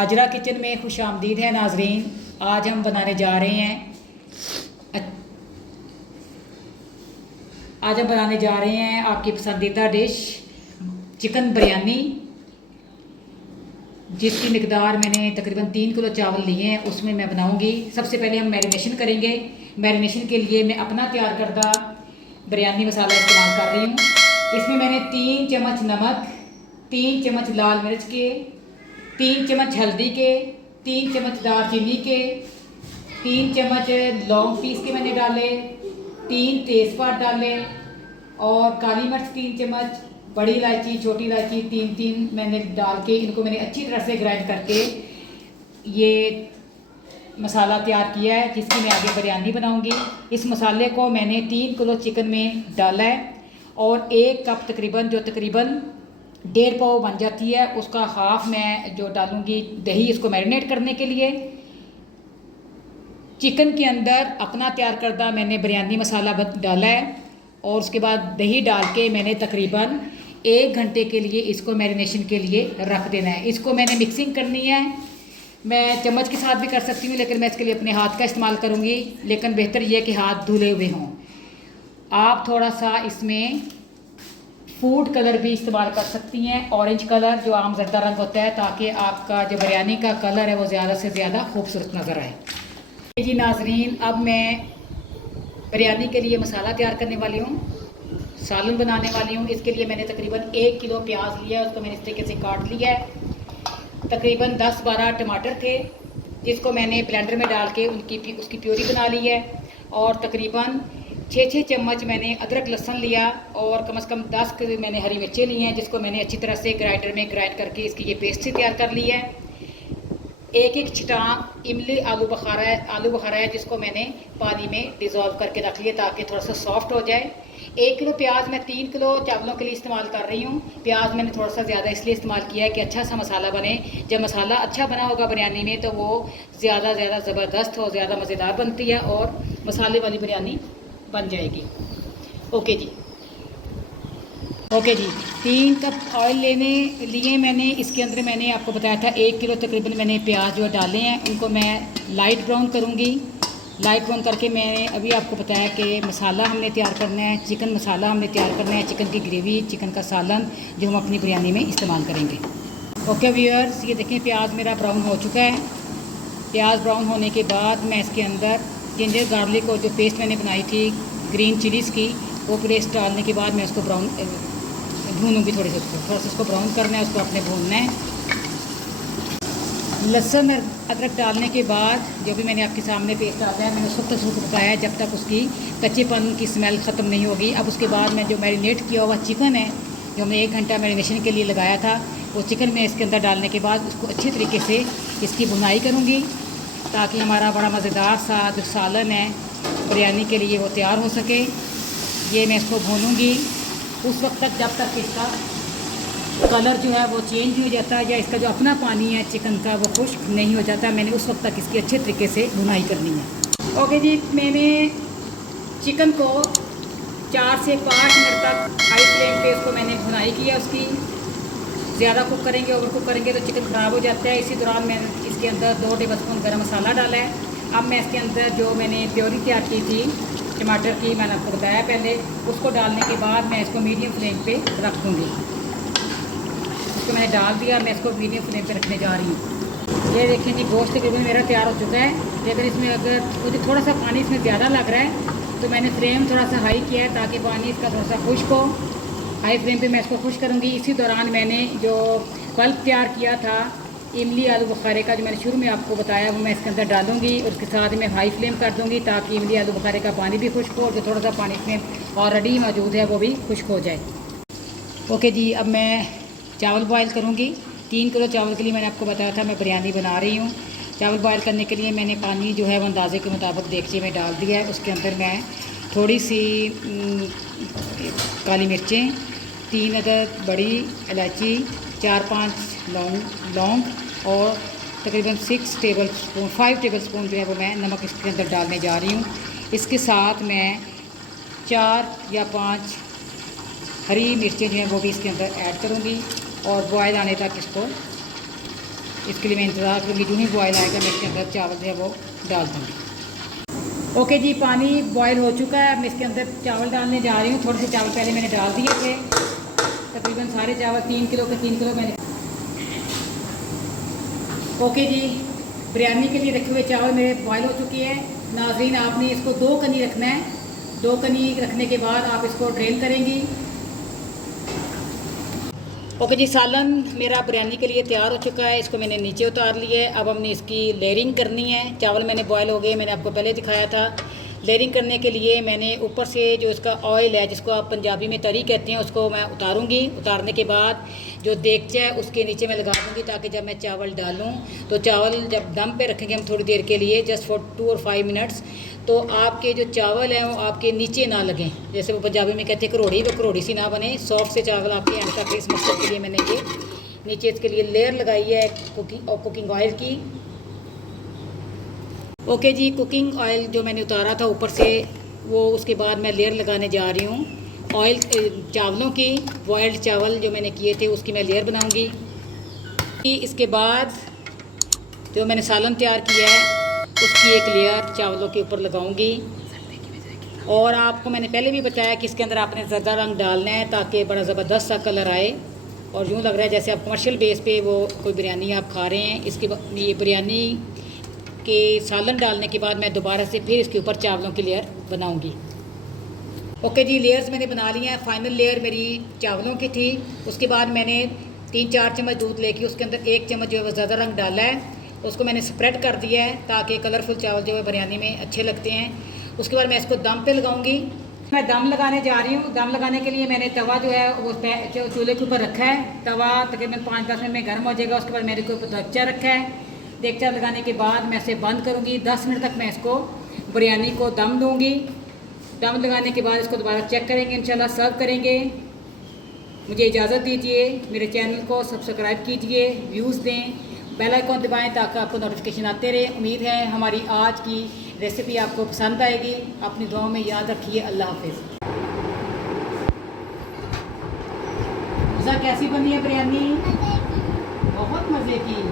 Hazra kitchen में खुशामदीद है नाजरीन। आज हम बनाने जा रहे हैं आपकी पसंदीदा डिश चिकन बिरयानी, जिसकी मिकदार मैंने तकरीबन 3 किलो चावल लिए हैं, उसमें मैं बनाऊंगी। सबसे पहले हम मैरिनेशन करेंगे। मैरिनेशन के लिए मैं अपना तैयार करदा बिरयानी मसाला इस्तेमाल कर रही हूँ। इसमें मैंने 3 चम्मच नमक, 3 चम्मच लाल मिर्च के, 3 चम्मच हल्दी के, 3 चम्मच दालचीनी के, 3 चम्मच लौंग पीस के मैंने डाले, 3 तेज़पात डाले और काली मिर्च 3 चम्मच, बड़ी इलायची छोटी इलायची 3 मैंने डाल के इनको मैंने अच्छी तरह से ग्राइंड करके ये मसाला तैयार किया है, जिसकी मैं आगे बिरयानी बनाऊंगी। इस मसाले को मैंने 3 किलो चिकन में डाला है और 1 कप तकरीबन 1.5 पाव बन जाती है, उसका हाफ मैं जो डालूंगी दही, इसको मैरिनेट करने के लिए। चिकन के अंदर अपना तैयार करदा मैंने बिरयानी मसाला डाला है और उसके बाद दही डाल के मैंने तकरीबन 1 घंटे के लिए इसको मैरिनेशन के लिए रख देना है। इसको मैंने मिक्सिंग करनी है। मैं चम्मच के साथ भी कर सकती हूँ, लेकिन मैं इसके लिए अपने हाथ का इस्तेमाल करूँगी। लेकिन बेहतर यह कि हाथ धुले हुए हों। आप थोड़ा सा इसमें फूड कलर भी इस्तेमाल कर सकती हैं, ऑरेंज कलर जो आम जर्दा रंग होता है, ताकि आपका जो बिरयानी का कलर है वो ज़्यादा से ज़्यादा खूबसूरत नज़र आए। जी नाजरीन, अब मैं बिरयानी के लिए मसाला तैयार करने वाली हूँ, सालन बनाने वाली हूँ। इसके लिए मैंने तकरीबन 1 किलो प्याज लिया है, उसको मैंने इस तरीके से काट लिया है। तकरीबन 10-12 टमाटर थे, जिसको मैंने ब्लेंडर में डाल के उसकी प्यूरी बना ली है। और तकरीबन 6-6 चम्मच मैंने अदरक लहसुन लिया और कम से कम 10 मैंने हरी मिर्चें ली हैं, जिसको मैंने अच्छी तरह से ग्राइंडर में ग्राइंड करके इसकी ये पेस्ट से तैयार कर ली है। 1 छटाक इमली आलू बुखारा है, जिसको मैंने पानी में डिज़ोल्व करके रख लिया ताकि थोड़ा सा सॉफ्ट हो जाए। 1 किलो प्याज मैं 3 किलो चावलों के लिए इस्तेमाल कर रही हूँ। प्याज मैंने थोड़ा सा ज़्यादा इसलिए इस्तेमाल किया है कि अच्छा सा मसाला बने। जब मसाला अच्छा बना होगा बिरयानी में तो वो ज़्यादा ज़बरदस्त और ज़्यादा मज़ेदार बनती है और मसाले वाली बिरयानी बन जाएगी। ओके जी 3 कप ऑयल लिए मैंने। इसके अंदर मैंने आपको बताया था 1 किलो तकरीबन मैंने प्याज जो डाले हैं, उनको मैं लाइट ब्राउन करूँगी। लाइट ब्राउन करके मैंने अभी आपको बताया कि मसाला हमने तैयार करना है, चिकन मसाला हमने तैयार करना है, चिकन की ग्रेवी, चिकन का सालन जो हम अपनी बिरयानी में इस्तेमाल करेंगे। ओके व्यूअर्स, ये देखें प्याज मेरा ब्राउन हो चुका है। प्याज ब्राउन होने के बाद मैं इसके अंदर जिंजर गार्लिक और जो पेस्ट मैंने बनाई थी ग्रीन चिलीज़ की, वो पेस्ट डालने के बाद मैं उसको भूनूंगी। थोड़ा सा उसको ब्राउन करना है, उसको अपने भूनना है। लहसुन और अदरक डालने के बाद जो भी मैंने आपके सामने पेस्ट डाला है, मैंने उसको तक पकाया जब तक उसकी कच्चेपन की स्मेल ख़त्म नहीं होगी। अब उसके बाद मैं जो मैरिनेट किया हुआ चिकन है, जो हमने 1 घंटा मैरिनेशन के लिए लगाया था, वो चिकन में इसके अंदर डालने के बाद उसको अच्छी तरीके से इसकी भुनाई करूँगी, ताकि हमारा बड़ा मज़ेदार सा जो सालन है बिरयानी के लिए वो तैयार हो सके। ये मैं इसको भूनूँगी उस वक्त तक जब तक इसका कलर जो है वो चेंज नहीं हो जाता है या इसका जो अपना पानी है चिकन का वो खुश्क नहीं हो जाता। मैंने उस वक्त तक इसकी अच्छे तरीके से भुनाई करनी है। ओके जी, मैंने चिकन को 4 से 5 मिनट तक हाई फ्लेम पे उसको मैंने भुनाई किया। उसकी ज़्यादा कुक करेंगे, ओवर कुक करेंगे तो चिकन ख़राब हो जाता है। इसी दौरान मैंने इसके अंदर 2 टेबलस्पून गरम मसाला डाला है। अब मैं इसके अंदर जो मैंने प्योरी तैयार की थी टमाटर की, मैंने आपको बताया पहले, उसको डालने के बाद मैं इसको मीडियम फ्लेम पे रख दूँगी। इसको मैंने डाल दिया, मैं इसको मीडियम फ्लेम पे रखने जा रही हूँ। ये देखिए जी, गोश्त तकरीबन मेरा तैयार हो चुका है। लेकिन इसमें अगर मुझे थोड़ा सा पानी इसमें ज़्यादा लग रहा है तो मैंने फ्लेम थोड़ा सा हाई किया है ताकि पानी इसका थोड़ा सा खुश्क हो। हाई फ्लेम पे मैं इसको खुश्क करूँगी। इसी दौरान मैंने जो पल्प तैयार किया था इमली आलू बुखारे का, जो मैंने शुरू में आपको बताया, वो मैं इसके अंदर डालूँगी और उसके साथ मैं हाई फ्लेम कर दूँगी ताकि इमली आलू बुखारे का पानी भी खुश्क हो और जो थोड़ा सा पानी इसमें ऑलरेडी मौजूद है वो भी खुश्क हो जाए। ओके जी, अब मैं चावल बॉयल करूँगी। 3 किलो चावल के लिए मैंने आपको बताया था मैं बिरयानी बना रही हूँ। चावल बॉयल करने के लिए मैंने पानी जो है वो अंदाजे के मुताबिक देगची में डाल दिया है। उसके अंदर मैं थोड़ी सी काली मिर्चें, 3 अदद बड़ी इलायची, 4-5 लौंग और तकरीबन 5 टेबलस्पून जो है वो मैं नमक इसके अंदर डालने जा रही हूँ। इसके साथ मैं 4 या 5 हरी मिर्चें जो हैं वो भी इसके अंदर ऐड करूँगी और बॉयल आने तक इसको इसके लिए मैं इंतज़ार करूँगी, जो ही बॉयल आएगा मैं इसके अंदर चावल जो है वो डाल दूँगी। ओके जी, पानी बॉयल हो चुका है। अब मैं इसके अंदर चावल डालने जा रही हूँ। थोड़े से चावल पहले मैंने डाल दिए थे, तकरीबन सारे चावल 3 किलो के 3 किलो मैंने। ओके जी, बिरयानी के लिए रखे हुए चावल मेरे बॉयल हो चुके हैं। नाज़रीन, आपने इसको 2 कनी रखना है। 2 कनी रखने के बाद आप इसको ड्रेन करेंगी। ओके जी, सालन मेरा बिरयानी के लिए तैयार हो चुका है। इसको मैंने नीचे उतार लिया है। अब हमने इसकी लेयरिंग करनी है। चावल मैंने बॉयल हो गए, मैंने आपको पहले दिखाया था। लेयरिंग करने के लिए मैंने ऊपर से जो इसका ऑयल है, जिसको आप पंजाबी में तरी कहते हैं, उसको मैं उतारूंगी। उतारने के बाद जो देगचा है उसके नीचे मैं लगा दूंगी, ताकि जब मैं चावल डालूं तो चावल जब दम पे रखेंगे हम थोड़ी देर के लिए, जस्ट फॉर 2 और 5 मिनट्स, तो आपके जो चावल हैं वो आपके नीचे ना लगें। जैसे वो पंजाबी में कहते हैं करोड़ी, वो करोड़ी सी ना बने, सॉफ्ट से चावल आपके एंड तक। इस मकसद के लिए मैंने ये नीचे इसके लिए लेयर लगाई है कुकिंग ऑयल की। ओके जी, कुकिंग ऑयल जो मैंने उतारा था ऊपर से, वो उसके बाद मैं लेयर लगाने जा रही हूँ ऑयल चावलों की। बॉयल्ड चावल जो मैंने किए थे उसकी मैं लेयर बनाऊँगी। इसके बाद जो मैंने सालन तैयार किया है उसकी एक लेयर चावलों के ऊपर लगाऊंगी। और आपको मैंने पहले भी बताया कि इसके अंदर आपने ज़रदा रंग डालना है, ताकि बड़ा ज़बरदस्त सा कलर आए और यूँ लग रहा है जैसे आप कमर्शियल बेस पे वो कोई बिरयानी आप खा रहे हैं। इसके ये बिरयानी के सालन डालने के बाद मैं दोबारा से फिर इसके ऊपर चावलों की लेयर बनाऊँगी। ओके जी, लेयर्स मैंने बना ली हैं। फाइनल लेयर मेरी चावलों की थी। उसके बाद मैंने 3-4 चम्मच दूध लेके उसके अंदर 1 चम्मच जो है वो ज़्यादा रंग डाला है, उसको मैंने स्प्रेड कर दिया है ताकि कलरफुल चावल जो है बिरयानी में अच्छे लगते हैं। उसके बाद मैं इसको दम पे लगाऊंगी। मैं दम लगाने जा रही हूँ। दम लगाने के लिए मैंने तवा जो है वो चूल्हे के ऊपर रखा है। तवा तकरीबन 5-10 मिनट में गर्म हो जाएगा। उसके बाद मेरे को देगचा रखा है। देगचा लगाने के बाद मैं इसे बंद करूँगी। 10 मिनट तक मैं इसको बिरयानी को दम दूँगी। दम लगाने के बाद इसको दोबारा चेक करेंगे, इंशाल्लाह सर्व करेंगे। मुझे इजाज़त दीजिए। मेरे चैनल को सब्सक्राइब कीजिए, व्यूज़ दें, बेल आइकन दबाएं ताकि आपको नोटिफिकेशन आते रहे। उम्मीद है हमारी आज की रेसिपी आपको पसंद आएगी। अपनी दुआओं में याद रखिए। अल्लाह हाफिज़। कैसी बनी है बिरयानी? बहुत मज़े की।